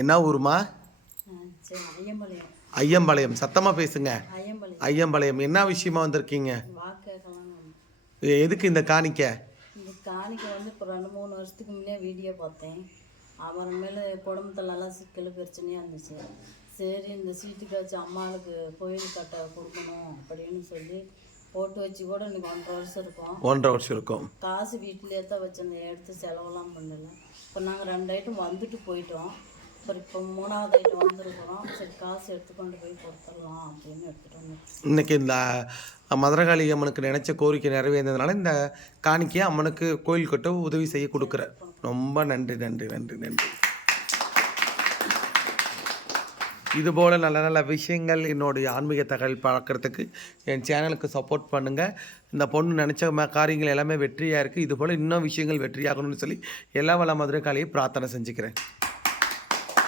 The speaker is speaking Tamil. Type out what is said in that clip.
என்ன ஊருமா? ஐயம்பாளையம். ஐயம்பாளையம். சத்தமாக பேசுங்க. ஐயம்பாளையம். என்ன விஷயமா வந்திருக்கீங்க? எதுக்கு இந்த காணிக்க? இந்த காணிக்கை வந்து இப்போ 2-3 வருஷத்துக்கு முன்னே வீடியோ பார்த்தேன். அப்புறமேல குடும்பத்துலலாம் சிக்கல் பிரச்சனையாக இருந்துச்சு. சரி இந்த சீட்டு காய்ச்சி அம்மாவுக்கு கோயில் கட்ட கொடுக்கணும் அப்படின்னு சொல்லி போட்டு வச்சு கூட இன்னைக்கு 1.5 வருஷம் இருக்கும். 1.5 வருஷம் இருக்கும். காசு வீட்டிலே தான் வச்சிருந்தேன், எடுத்து செலவெல்லாம் பண்ணல. இப்போ நாங்கள் 2 ஐட்டம் வந்துட்டு போயிட்டோம். அப்புறம் இப்போ 3வது ஐட்டம் வந்துருக்குறோம். சரி காசு எடுத்துக்கொண்டு போய் கொடுத்துடலாம் அப்படின்னு எடுத்துகிட்டு வந்தோம். இன்னைக்கு இந்த மதுரகாளி அம்மனுக்கு நினைச்ச கோரிக்கை நிறைவேறதுனால இந்த காணிக்கையை அம்மனுக்கு கோயில் கட்ட உதவி செய்ய கொடுக்குற. ரொம்ப நன்றி நன்றி நன்றி நன்றி. இதுபோல் நல்ல நல்ல விஷயங்கள் என்னுடைய ஆன்மீக தகவல் பார்க்குறதுக்கு என் சேனலுக்கு சப்போர்ட் பண்ணுங்கள். இந்த பொண்ணு நினச்ச காரியங்கள் எல்லாமே வெற்றியாக இருக்குது. இதுபோல் இன்னும் விஷயங்கள் வெற்றியாகணும்னு சொல்லி எல்லா வள மதுரகாளியை பிரார்த்தனை செஞ்சுக்கிறேன்.